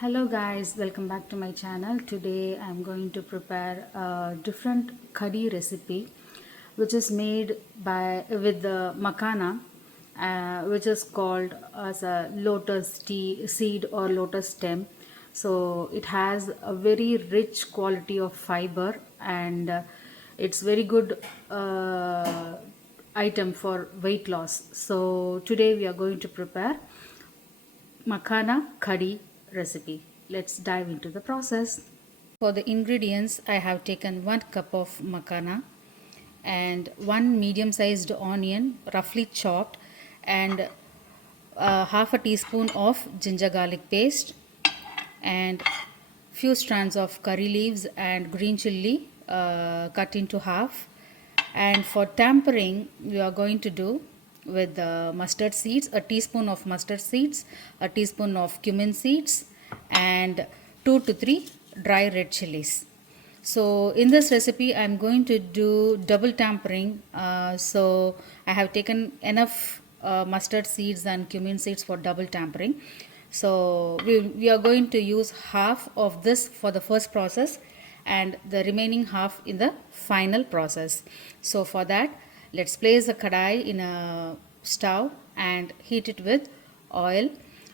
Hello guys, welcome back to my channel. Today I'm going to prepare a different kadi recipe which is made with the Makkhana, which is called as a lotus tea seed or lotus stem. So it has a very rich quality of fiber, and it's very good item for weight loss. So today we are going to prepare Makkhana curry recipe. Let's dive into the process. For the ingredients, I have taken 1 cup of makkhana and 1 medium sized onion roughly chopped, and half a teaspoon of ginger garlic paste, and few strands of curry leaves and green chilli cut into half. And for tempering, we are going to do with the mustard seeds, a teaspoon of mustard seeds, a teaspoon of cumin seeds, and 2 to 3 dry red chilies. So in this recipe I am going to do double tempering. So I have taken enough mustard seeds and cumin seeds for double tempering. So we are going to use half of this for the first process and the remaining half in the final process. So for that, let's place a kadai in a stove and heat it with oil.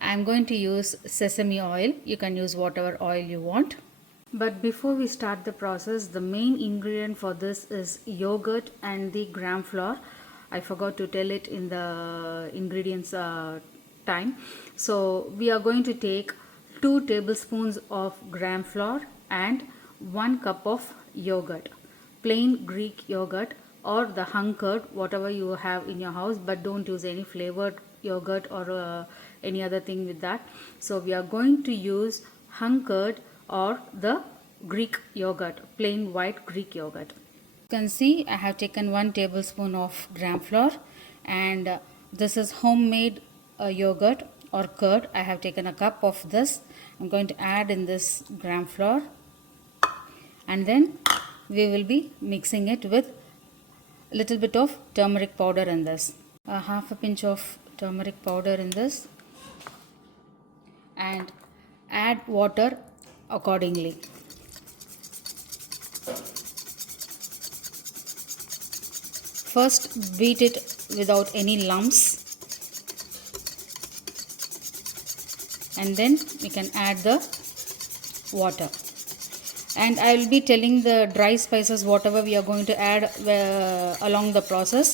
I am going to use sesame oil. You can use whatever oil you want. But before we start the process, the main ingredient for this is yogurt and the gram flour. I forgot to tell it in the ingredients time. So we are going to take 2 tablespoons of gram flour and 1 cup of yogurt, plain Greek yogurt or the hunkered, whatever you have in your house, but don't use any flavored yogurt or any other thing with that. So we are going to use hunkered or the Greek yogurt, plain white Greek yogurt. You can see I have taken 1 tablespoon of gram flour, and this is homemade yogurt or curd. I have taken a cup of this. I'm going to add in this gram flour, and then we will be mixing it with a little bit of turmeric powder in this. Half a pinch of turmeric powder in this, and add water accordingly. First beat it without any lumps, and then we can add the water. And I will be telling the dry spices whatever we are going to add along the process.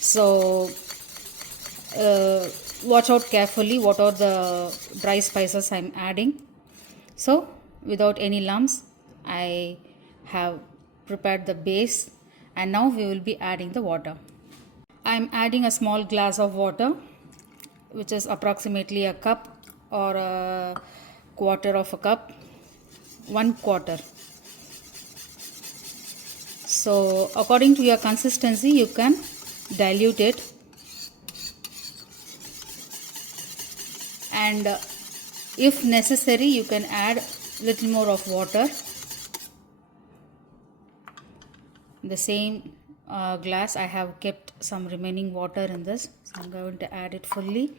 So watch out carefully what are the dry spices I am adding. So without any lumps, I have prepared the base, and now we will be adding the water. I am adding a small glass of water, which is approximately a cup or a quarter of a cup, 1/4. So according to your consistency, you can dilute it, and if necessary you can add little more of water. In the same glass I have kept some remaining water in this, so I'm going to add it fully.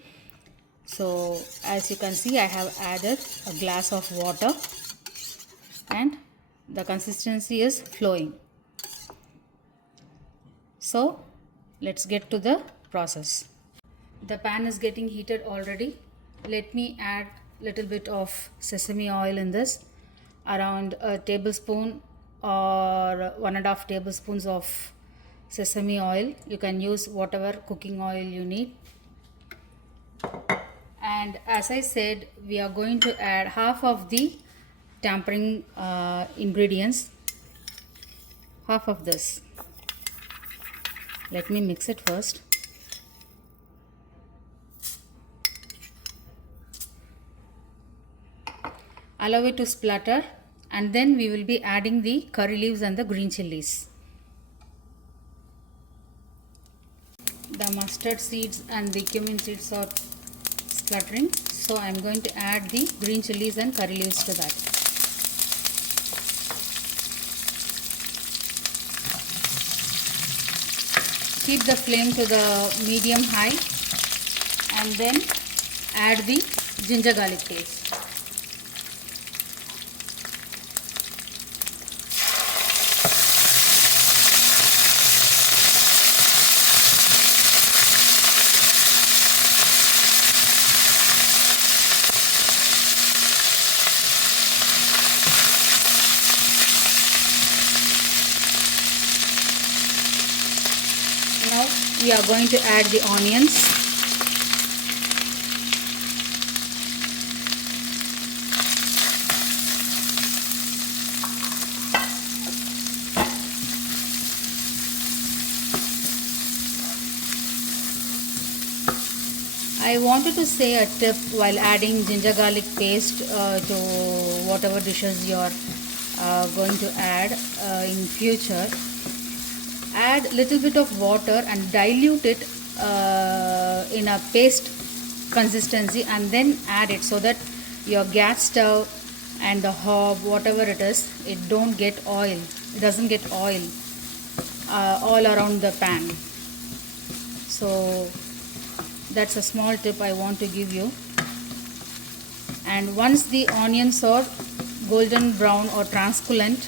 So as you can see, I have added a glass of water and the consistency is flowing. So let's get to the process. The pan is getting heated already. Let me add little bit of sesame oil in this, around a tablespoon or 1.5 tablespoons of sesame oil. You can use whatever cooking oil you need. And as I said, we are going to add half of the tempering ingredients, half of this. Let me mix it first. Allow it to splatter, and then we will be adding the curry leaves and the green chilies. The mustard seeds and the cumin seeds are spluttering, so I am going to add the green chilies and curry leaves to that. Keep the flame to the medium high, and then add the ginger garlic paste. we are going to add the onions. I wanted to say a tip while adding ginger garlic paste to whatever dishes you are going to add in future. Add little bit of water and dilute it in a paste consistency, and then add it so that your gas stove and the hob, whatever it is, it doesn't get oil all around the pan. So that's a small tip I want to give you. And once the onions are golden brown or translucent,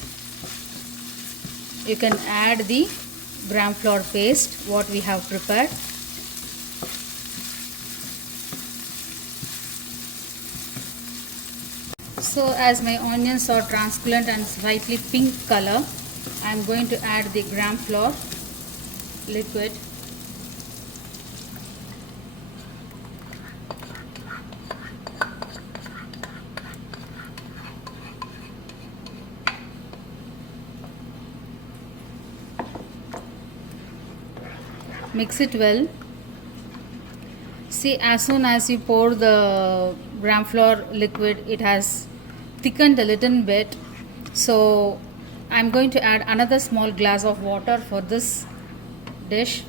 you can add the gram flour paste what we have prepared. So as my onions are translucent and slightly pink color, I am going to add the gram flour liquid. Mix it well. See, as soon as you pour the gram flour liquid, it has thickened a little bit. So I'm going to add another small glass of water for this dish.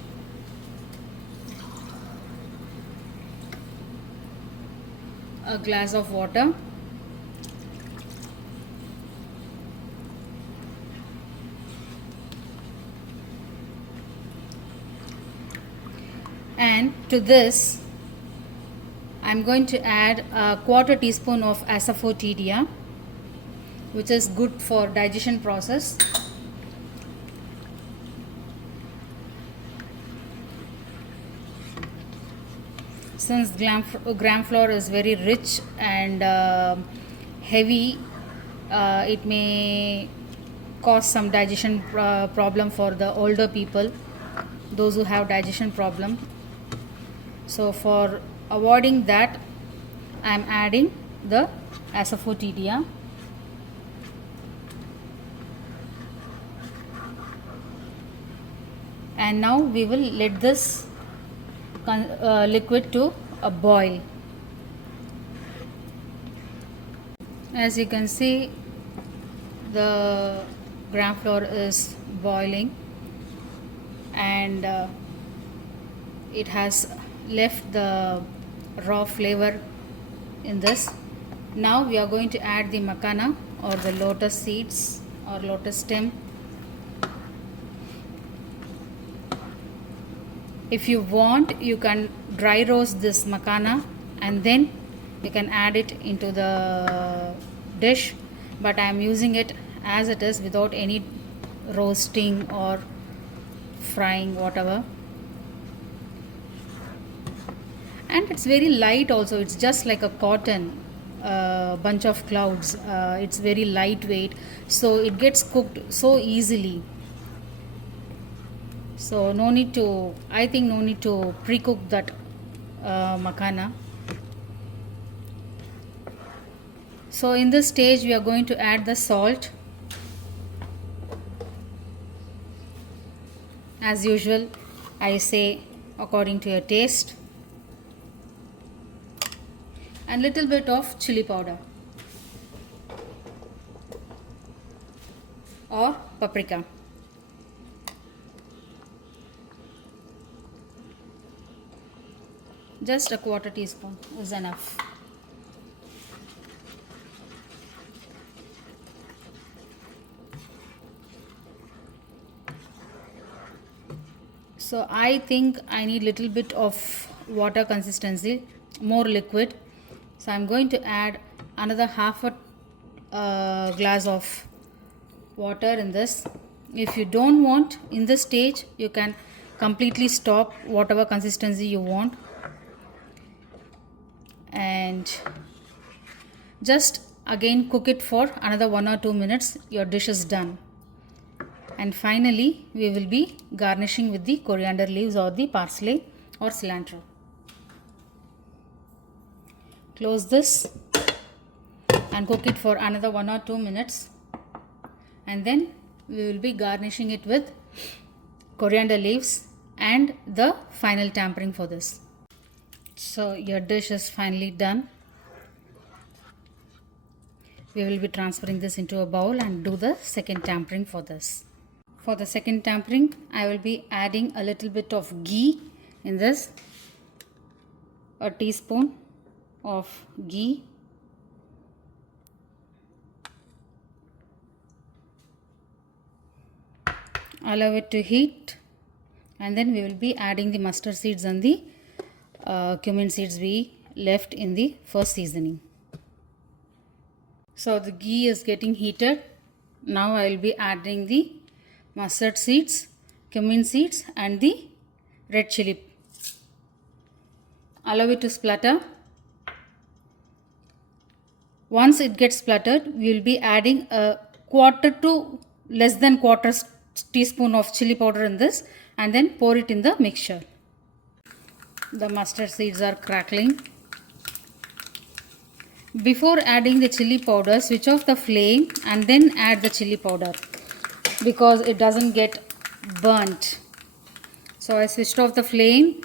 A glass of water. And to this I'm going to add a quarter teaspoon of asafoetida, which is good for digestion process. Since gram flour is very rich and heavy, it may cause some digestion problem for the older people, those who have digestion problem. So for avoiding that, I am adding the asafoetida. And now we will let this liquid to a boil. As you can see, the gram flour is boiling and it has left the raw flavor in this. Now we are going to add the makkhana or the lotus seeds or lotus stem. If you want, you can dry roast this makkhana and then you can add it into the dish, but I am using it as it is without any roasting or frying, whatever. And it's very light also. It's just like a cotton bunch of clouds. It's very lightweight, so it gets cooked so easily. So no need to, I think no need to pre-cook that makkhana. So in this stage we are going to add the salt. As usual, I say according to your taste. And little bit of chili powder or paprika. Just a quarter teaspoon is enough. So I think I need little bit of water consistency, more liquid. So I'm going to add another half a glass of water in this. If you don't want, in this stage you can completely stop whatever consistency you want and just again cook it for another 1 or 2 minutes. Your dish is done. And finally, we will be garnishing with the coriander leaves or the parsley or cilantro. Close this and cook it for another 1 or 2 minutes. And then we will be garnishing it with coriander leaves and the final tempering for this. So your dish is finally done. We will be transferring this into a bowl and do the second tempering for this. For the second tempering, I will be adding a little bit of ghee in this. A teaspoon of ghee. Allow it to heat, and then we will be adding the mustard seeds and the cumin seeds we left in the first seasoning. So the ghee is getting heated. Now I will be adding the mustard seeds, cumin seeds and the red chili. Allow it to splutter. Once it gets spluttered, we will be adding a quarter to less than quarter teaspoon of chili powder in this and then pour it in the mixture. The mustard seeds are crackling. Before adding the chili powder, switch off the flame and then add the chili powder because it doesn't get burnt. So I switched off the flame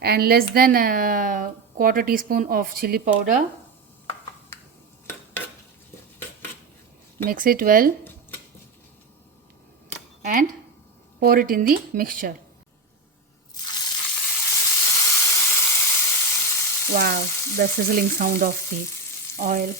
and less than a quarter teaspoon of chili powder. Mix it well and pour it in the mixture. Wow, the sizzling sound of the oil.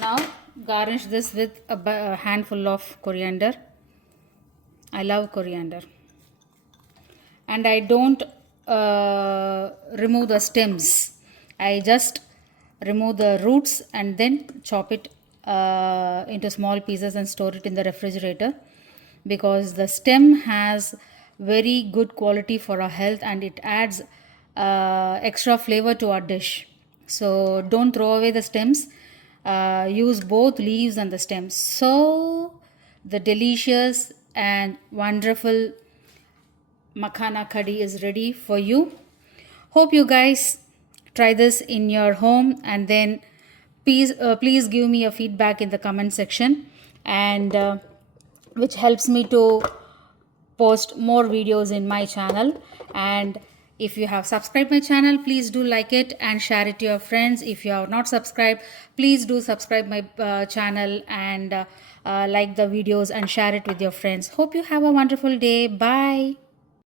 Now garnish this with a handful of coriander. I love coriander. And I don't remove the stems. I just remove the roots and then chop it into small pieces and store it in the refrigerator, because the stem has very good quality for our health and it adds extra flavor to our dish. So don't throw away the stems. Use both leaves and the stems. So the delicious and wonderful Makkhana kadi is ready for you. Hope you guys try this in your home, and then please give me a feedback in the comment section, and which helps me to post more videos in my channel. And if you have subscribed my channel, please do like it and share it to your friends. If you have not subscribed, please do subscribe my channel and like the videos and share it with your friends. Hope you have a wonderful day. Bye.